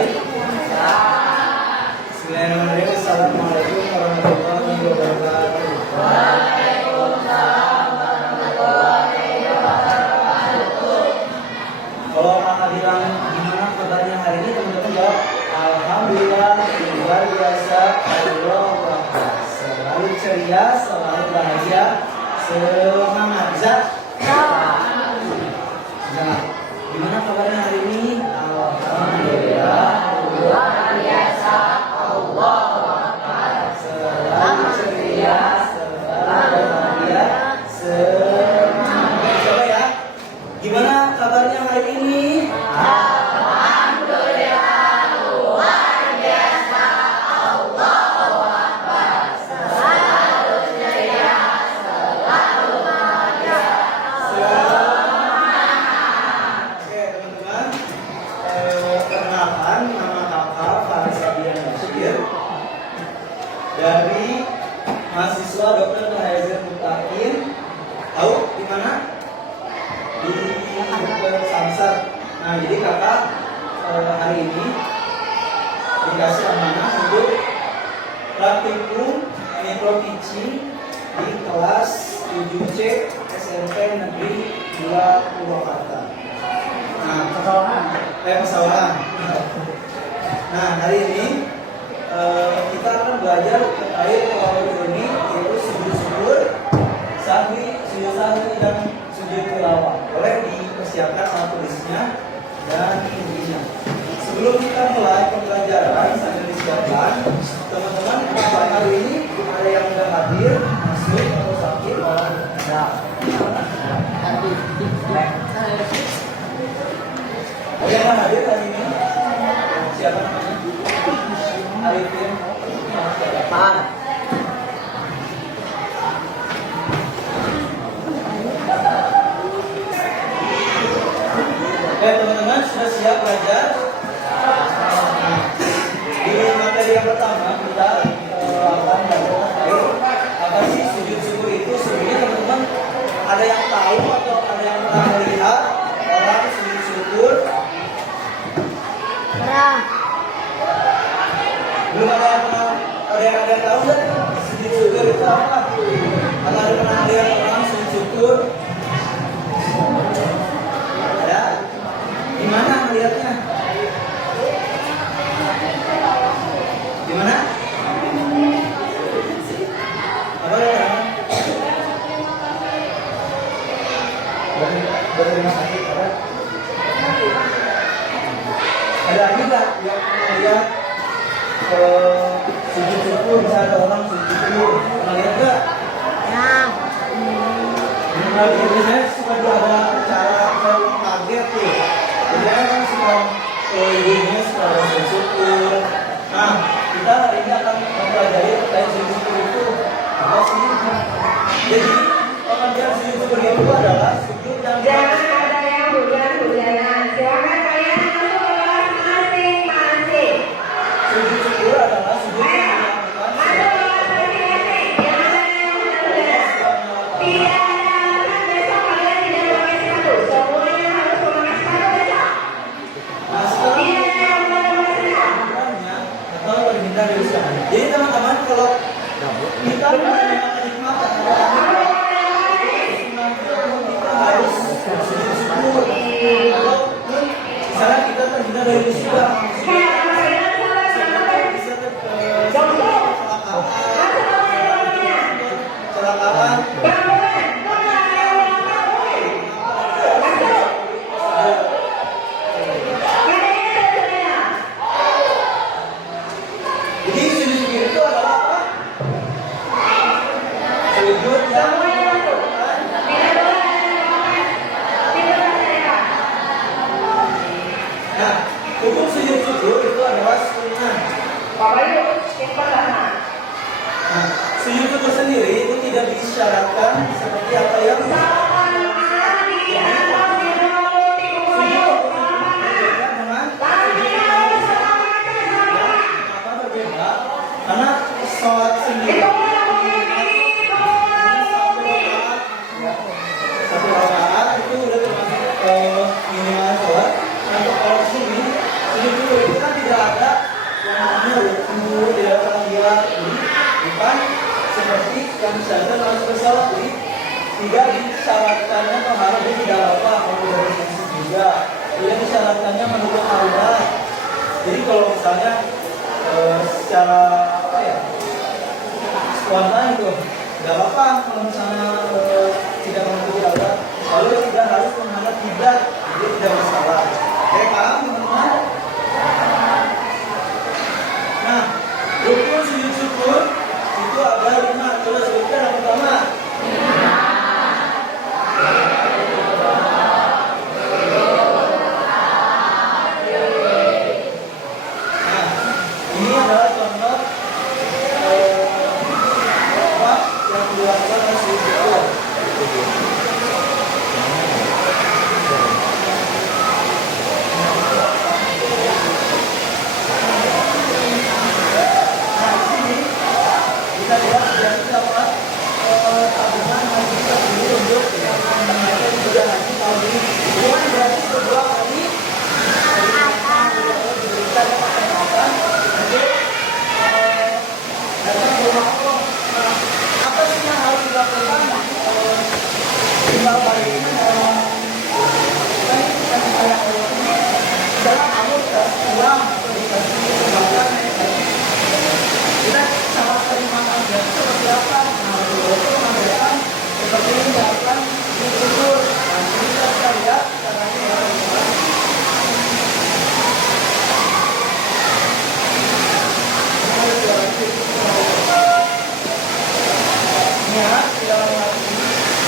Bismillahirrahmanirrahim. Assalamualaikum warahmatullahi wabarakatuh. Kalau kakak bilang gimana kabarnya hari ini, teman-teman jawab alhamdulillah, luar biasa, Allah Akbar. Selalu ceria, selalu bahagia, semangat. Nah, gimana kabarnya hari ini? Alhamdulillah, luar biasa, Allah Akbar. Selalu ceria, selalu bahagia, semangat. Coba ya, gimana kabarnya hari ini? Dari mahasiswa Dr. Haizan Mutakin. Tahu di mana? Di Dr. Samsat. Nah, jadi kakak hari ini dikasih amanah untuk praktikum mikroteaching di kelas 7C SMP Negeri 2 Purwakarta. Nah, Pesawahan. Nah, hari ini kita akan belajar terkait pola ini, yaitu sujud syukur, sahwi, sujud sahwi, dan sujud tilawah. Boleh dipersiapkan sama tulisnya dan intinya. Sebelum kita mulai pembelajaran sambil disiapkan, teman-teman hari ini ada yang sudah hadir, masuk atau sakit, ada. Ada yang hadir hari ini? Siapa namanya? Arifin. Depan. Oke, teman-teman sudah siap belajar? Di materi yang pertama kita akan belajar apa sih sujud syukur itu. Sebenarnya teman-teman ada yang tahu atau ada yang pernah melihat orang sujud syukur? Belum ada yang tahu kan sujud syukur itu apa? Kalau ada pernah lihat orang sujud syukur? Ada? Gimana melihatnya? Gimana? Apa ya? Berterima kasih ada? Ada lagi nggak yang melihat sujud syukur? Bisa ada orang sujud syukur, melihat nggak? Nah, biasanya suka ada cara orang kaget tuh. Biasanya kan suka ibunya suka ada sujud syukur. Nah, kita hari ini akan mempelajari terkait sujud syukur itu apa sih? Jadi pengajaran sujud syukur itu adalah sujud yang jangan ada yang hujan-hujanan. Silakan kalian masuk ke kelas masing-masing. sujud syukur adalah sujud yang dilakukan Masuk ke kelas masing-masing. Jangan ada yang hujan-hujanan. Tidak ada alasan besok kalian tidak memakai sepatu. Semuanya harus memakai sepatu besok. Nah, sekarang Tidak ada yang hujan-hujanan. atau berminta dari usaha. Jadi teman-teman, kalau kita menerima kenikmatan kita harus sujud syukur. Walaupun misalnya kita terhindar dari musibah, kecelakaan. Jadi sujud syukur itu adalah apa? Sujud yang nah, hukum sujud syukur itu tangannya ruku, tidak akan dia bukan seperti yang misalnya masuk ke sholat, jadi tidak disyaratkannya tohara dia tidak apa kalau dari sisi juga, tidak disyaratkannya menutup aurat. Jadi kalau misalnya secara apa ya spontan itu nggak apa-apa kalau misalnya tidak menutupi aurat, lalu tidak harus menghadap kiblat, jadi tidak masalah. Oke, paham teman-teman? Nah, rukun sujud syukur itu ada 5. Coba sebutkan yang pertama. Nah, ini adalah contoh apa yang dilakukan oleh sujud syukur. Nah, di sini kita lihat dia dapat tabungan haji sendiri untuk menaikan ibadah haji tahun ini. Dengan gratis beberapa kali diberikan kesempatan untuk datang ke rumah Allah. Nah, apa sih yang harus dilakukan? Tinggal balik dalam kamu dikasih uang atau dikasih kesempatan kita sama terima kasih seperti apa? Nah, itu mengadakan seperti ini akan diukur. Nanti kita bisa lihat caranya ya. Niat dalam hati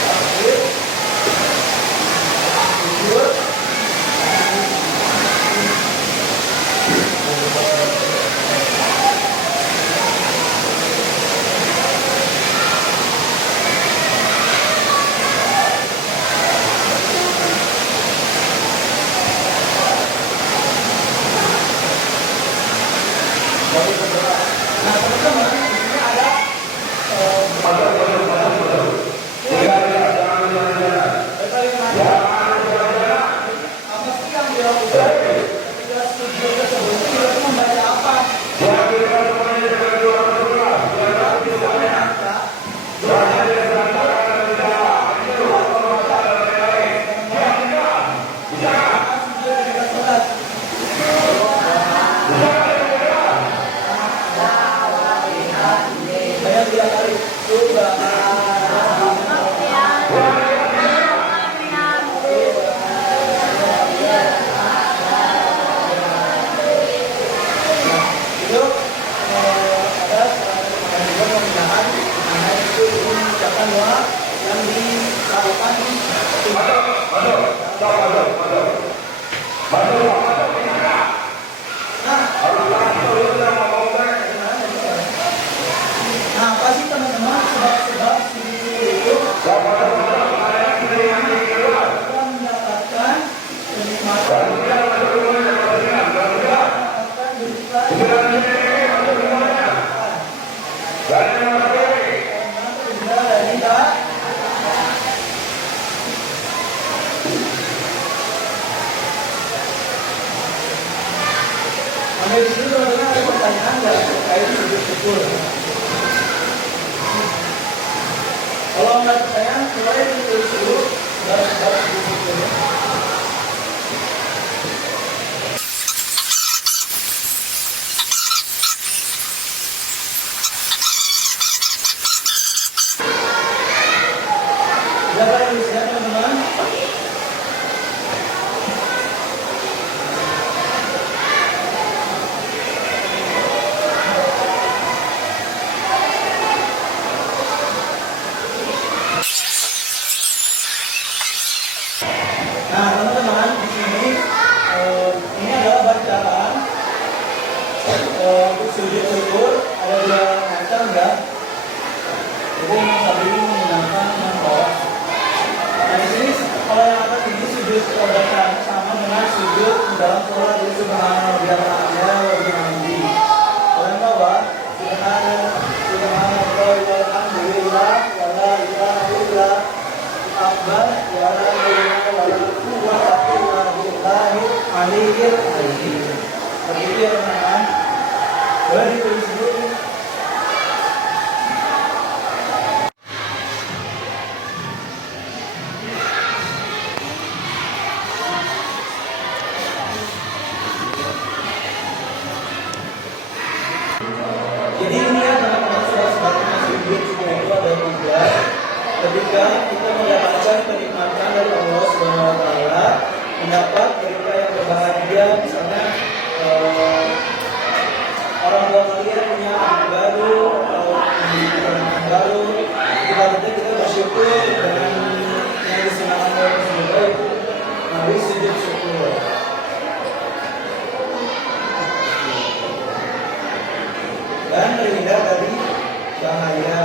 takbir, jujur, baru berdoa. Nah, teman-teman, di sini ada apa sih yang dilakukan ketika sujud tersebut? Kita membaca apa? Saya tiga kali itu ada pernikahan, nah itu mengucapkan doa yang dilakukan nah apa sih teman-teman sebab-sebab itu kita mendapatkan kenikmatan mendapatkan berkat Sampai di sini teman-teman ada pertanyaan nggak terkait sujud syukur? Kalau nggak pertanyaan, mulai ditulis dulu sebab sujud syukurnya. Siapa yang bisa teman-teman? Nah, teman-teman, di sini ini adalah bacaan untuk sujud syukur ada 2 macam ya. Jadi yang satu ini menggunakan yang bawah. Nah, di sini kalau yang atas ini sujud bacaan sama dengan sujud dalam sholat jadi subhanallah wa bihamdihi. Kalau yang bawah subhanallah walhamdulillah wala ilaha illallah akbar wala ilaha wala quwwata illa billahil aliyyil azim. Begitu ya teman-teman. Boleh ditulis dulu. Jadi ini ya teman-teman soal masih hidup semua itu ada tiga. Ketika kita mendapatkan kenikmatan dari Allah Subhanahu Wa Taala, mendapat berita yang berbahagia, misalnya orang tua kalian punya anak baru atau punya anak baru, kita bersyukur dengan yang disenangkan oleh semoga itu harus sujud syukur. Dan terhindar dari bahaya.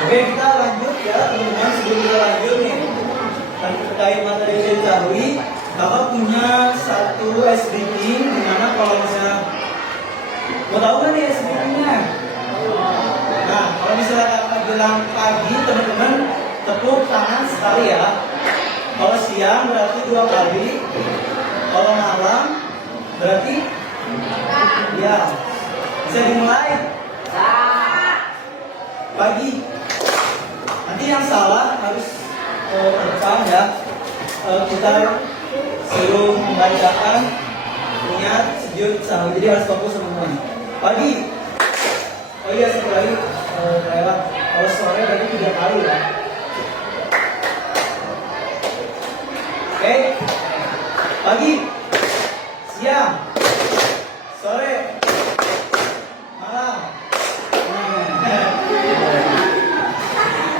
Oke, kita lanjut ya teman-teman. Sebelum kita lanjut nih terkait materi yang diketahui, Bapak punya satu SBking di mana kalau misalnya mau tahu kan nih SBking-nya? Nah, kalau misalnya Kakak bilang pagi, teman-teman tepuk tangan sekali ya. Kalau siang berarti 2 kali. Kalau malam berarti ya. Bisa dimulai? Pagi. Nanti yang salah harus rekam ya. Kita suruh membacakan niat sujud sahwi. Jadi harus fokus semuanya. Pagi. Oh iya, satu lagi lewat. Kalau sore berarti 3 kali ya. Oke, pagi, siang, sore, malam.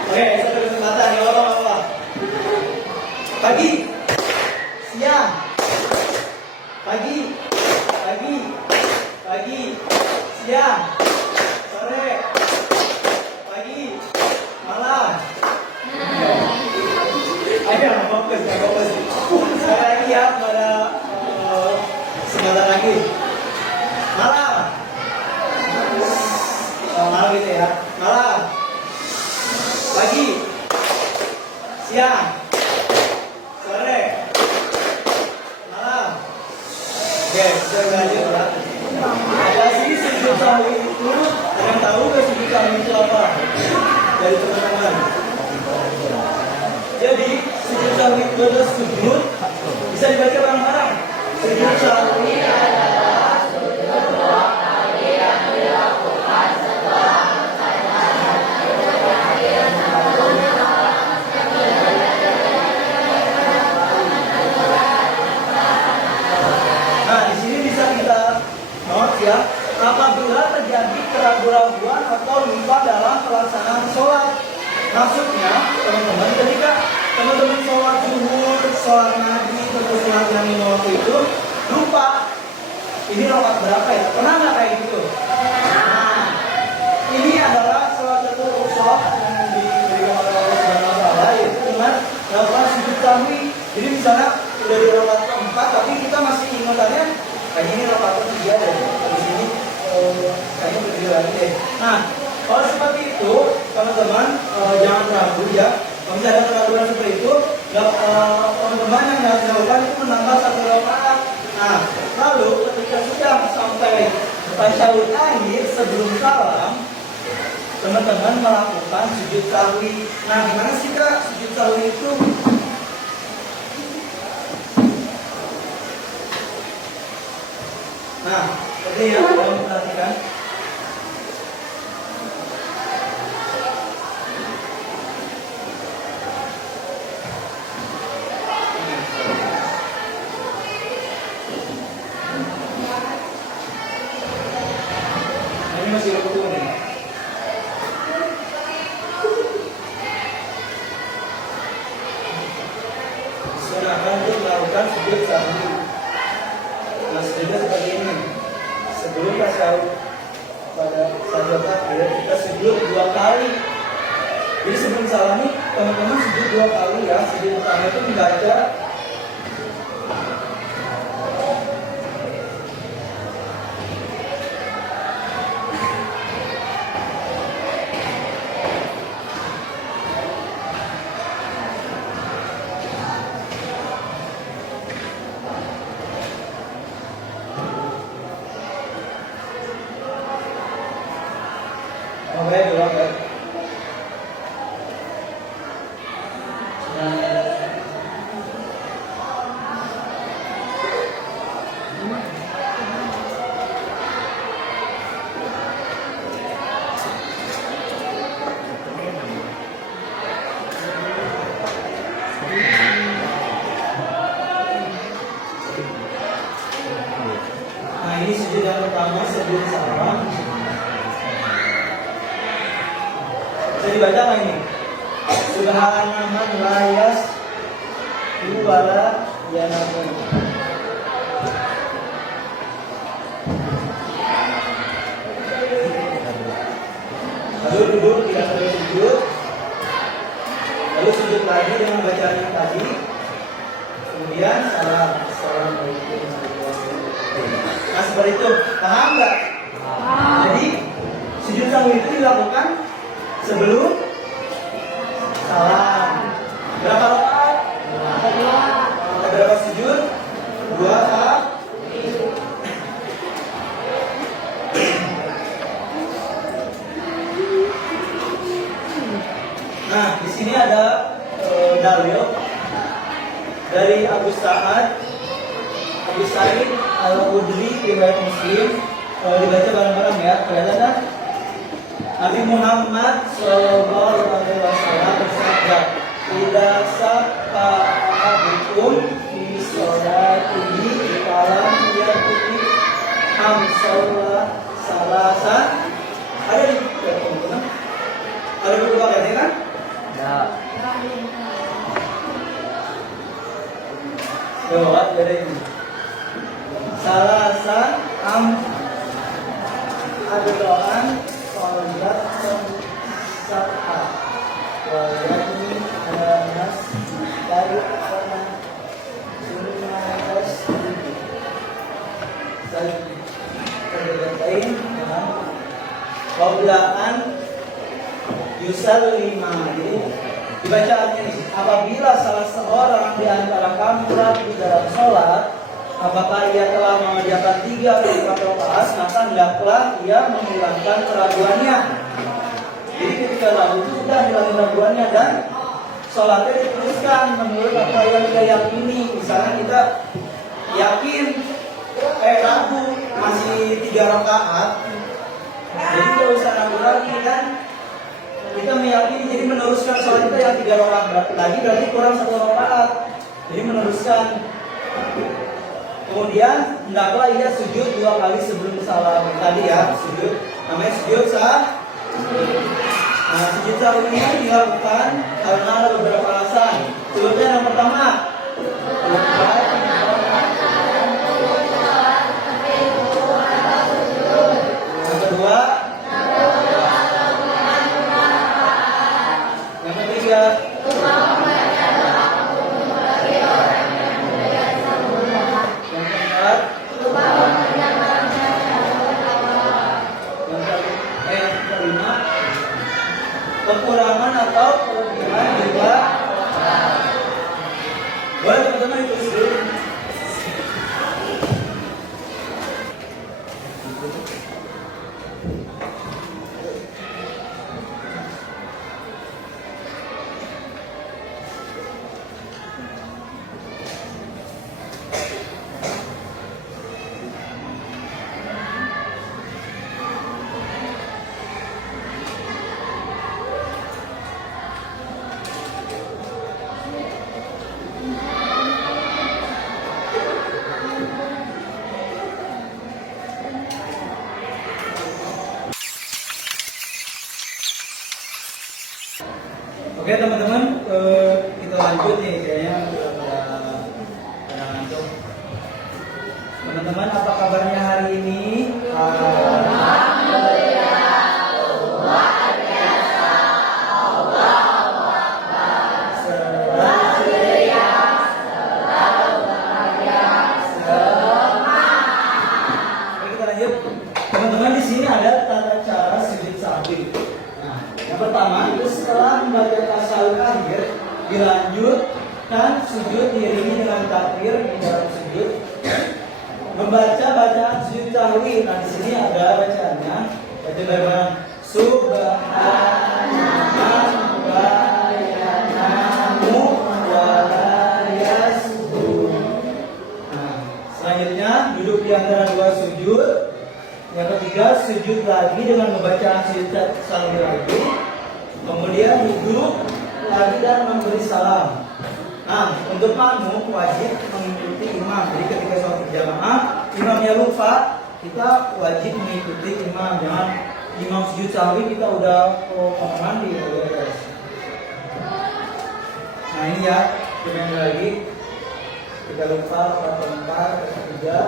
Oke, satu kesempatan ya apa-apa. Pagi, siang, pagi, siang, sore, pagi, malam. Ayo, fokus. Sekali lagi ya, pada sebentar lagi. Malam. Malam gitu ya. Malam. Pagi. Siang. Sore. Malam. Oke, sudah lanjut ya. Apa sih sujud sahwi itu? Ada yang tahu nggak sujud sahwi itu apa? Dari teman-teman. Jadi sujud sahwi itu adalah sujud, bisa dibaca bareng-bareng. Sujud sahwi adalah sujud 2 kali yang dilakukan setelah Nah, di sini bisa kita note ya, apabila terjadi keraguan-raguan atau lupa dalam pelaksanaan sholat. Maksudnya, teman-teman, ketika teman-teman sholat zuhur, sholat maghrib, atau sholat yang lima waktu itu lupa, ini rakaat berapa ya? Pernah nggak kayak gitu? Nah, ini adalah salah satu usul yang diberikan oleh Allah Subhanahu Wa Taala, yaitu dengan melakukan sujud sahwi. Jadi misalnya udah di rakaat keempat, tapi kita masih ingatannya kayaknya ini rakaat ketiga deh. Di sini kayaknya berdiri lagi deh. Nah, kalau seperti itu, teman-teman jangan ragu ya. Kalau misalnya ada keraguan seperti itu, teman-teman yang harus dilakukan itu menambah 1 rakaat. Nah, lalu ketika sudah sampai tasyahud akhir sebelum salam, teman-teman melakukan sujud sahwi. Nah, gimana sih Kak sujud sahwi itu? Nah, seperti yang kamu perhatikan. Ini masih utuh nih. Silakan untuk melakukan sujud sahwi. Nah, sujudnya seperti ini. Sebelum tasyahud pada sahabat akhir kita sujud 2 kali. Jadi sebelum salam nih teman-teman sujud 2 kali ya. Sujud pertama itu membaca dibaca nggak ini? Subhanaman layas wala yanamun. Lalu duduk tidak sampai sujud. Lalu sujud lagi dengan bacaan yang tadi. Kemudian assalamualaikum. Nah seperti itu, paham nggak? Jadi sujud sahwi itu dilakukan sebelum salam. Berapa rakaat? Ada berapa sujud? 2 rakaat. Nah, di sini ada dalil dari Abu Sa'id Al-Khudri riwayat Muslim. Dibaca bareng-bareng ya. Kelihatan kan? Nabi Muhammad Shallallahu Alaihi Wasallam bersabda, "Idza saqqa ahadukum fi sholatihi falam yakun salasan." Ada di teman-teman? Ada buku paketnya kan? Ya. Coba ada ini. Salasan ada doaan sholat saat wajibnya ada nas dari karena sunnatas saya terdatain dengan qoblaan yusallima. Jadi dibacaannya ini, apabila salah seorang di antara kamu ragu dalam sholat, apakah ia telah mengerjakan 3 atau 4 rakaat, maka hendaklah ia menghilangkan keraguannya. Jadi ketika ragu itu sudah hilangin keraguannya dan sholatnya diteruskan menurut apa yang kita yakini. Misalnya kita yakin ragu masih 3 rakaat, jadi tidak usah ragu lagi kan. Kita meyakini, jadi meneruskan sholat kita yang 3 rakaat lagi berarti kurang 1 rakaat. Jadi meneruskan. Kemudian hendaklah ia sujud 2 kali sebelum salam. Tadi ya, sujud namanya sujud sah. Nah, sujud sah ini dilakukan karena ada beberapa alasan. Sebabnya yang pertama, yang kedua, yang ketiga, kekurangan atau kelebihan juga. Boleh teman-teman itu dulu. Oke teman-teman, kita lanjut nih kayaknya pada ngantuk. Teman-teman, apa kabarnya hari ini? Teman-teman, di sini ada tata cara sujud sahwi. Nah, yang pertama itu setelah membaca tasawuf akhir, dilanjutkan sujud diiringi dengan takbir di dalam sujud. Membaca bacaan sujud sahwi. Nah, di sini ada bacaannya. Baca bareng. Subhanallah wa yanamu wa la yasjud. Nah, selanjutnya duduk di antara 2 sujud. Yang ketiga, sujud lagi dengan membaca sujud sahwi lagi. Kemudian duduk lagi dan memberi salam. Nah, untuk makmum wajib mengikuti imam. Jadi ketika sholat berjamaah, imamnya lupa, kita wajib mengikuti imam. Jangan imam sujud sahwi kita udah kamar mandi ya guys. Nah ini ya, kembali lagi kita lupa tempat ketiga.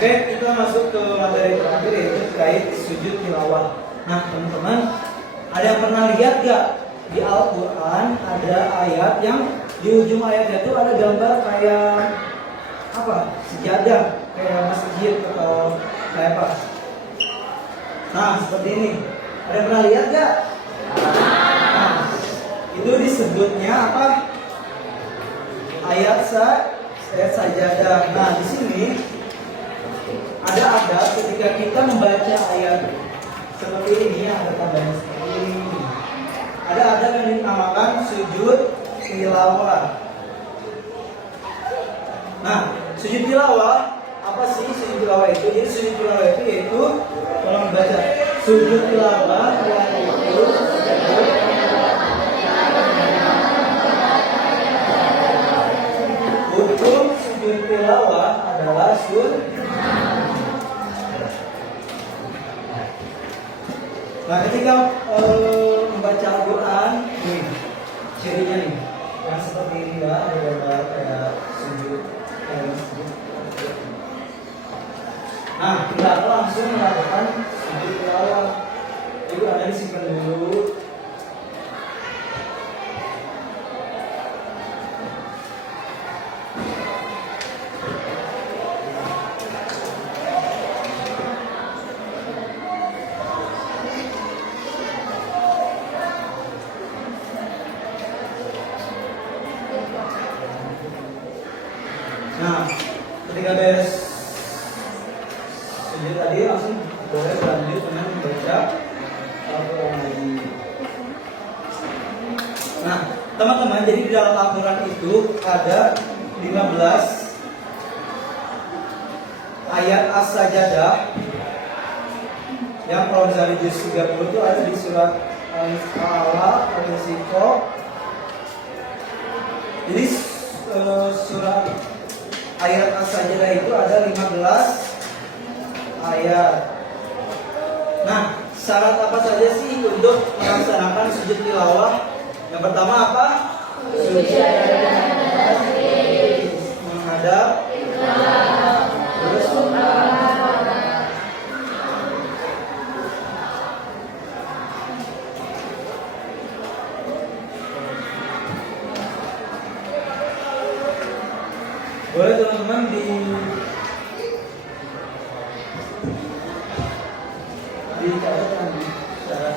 Oke, kita masuk ke materi terakhir yaitu terkait sujud tilawah. Nah, teman-teman, ada yang pernah lihat gak di Al-Quran ada ayat yang di ujung ayatnya itu ada gambar kayak apa? Sejadah, kayak masjid atau kayak apa? Nah, seperti ini. Ada yang pernah lihat gak? Nah, itu disebutnya apa? Ayat sajadah. Nah, di sini ada ketika kita membaca ayat seperti ini, ada tandanya seperti ini. Ada yang dinamakan sujud tilawah. Nah, sujud tilawah apa sih sujud tilawah itu? Jadi sujud tilawah itu yaitu kalau membaca sujud tilawah yaitu hukum sujud tilawah adalah Nah, ketika membaca Al-Quran, nih, cirinya nih, yang seperti ini ya, ada gambar kayak sujud. Nah, kita akan langsung melakukan sujud tilawah. Itu ada disimpan dulu. Nah, ketika beres sujud tadi langsung boleh lanjut dengan membaca Al-Quran lagi. Nah, teman-teman, jadi di dalam Al-Quran itu ada 15 ayat as-sajadah yang kalau misalnya juz 30 itu ada di surat Al-Alaq, Al-Insyirah. Jadi surat ayat as-sajadah itu ada 15 ayat. Nah, syarat apa saja sih untuk melaksanakan sujud tilawah? Yang pertama apa? Sujud menghadap. Terus boleh teman-teman dicatatkan secara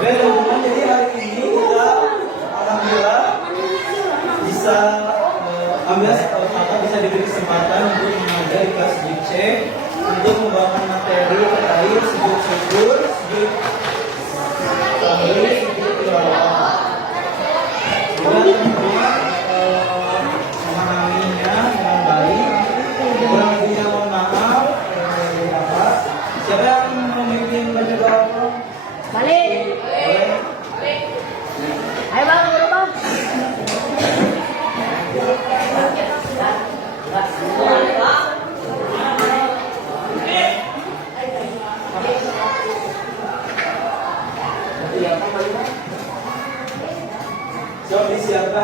Oke teman-teman, jadi hari ini kita alhamdulillah bisa bisa diberi kesempatan untuk mengajar di kelas sujud C untuk membawakan materi terkait sujud syukur, sujud sahwi, sujud tilawah. Semoga teman-teman memahaminya dengan baik. Kurang lebihnya mohon maaf. Siapa yang memimpin baca doa? Balik. Ayo bang, guru bang. siapa?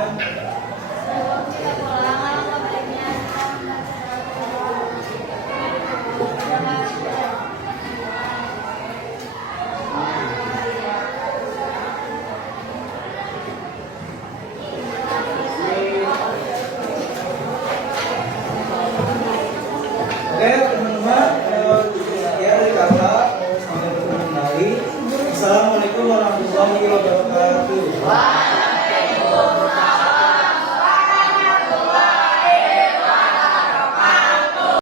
Oke teman-teman, ya dari kakak sampai bertemu kembali. Assalamualaikum warahmatullahi wabarakatuh.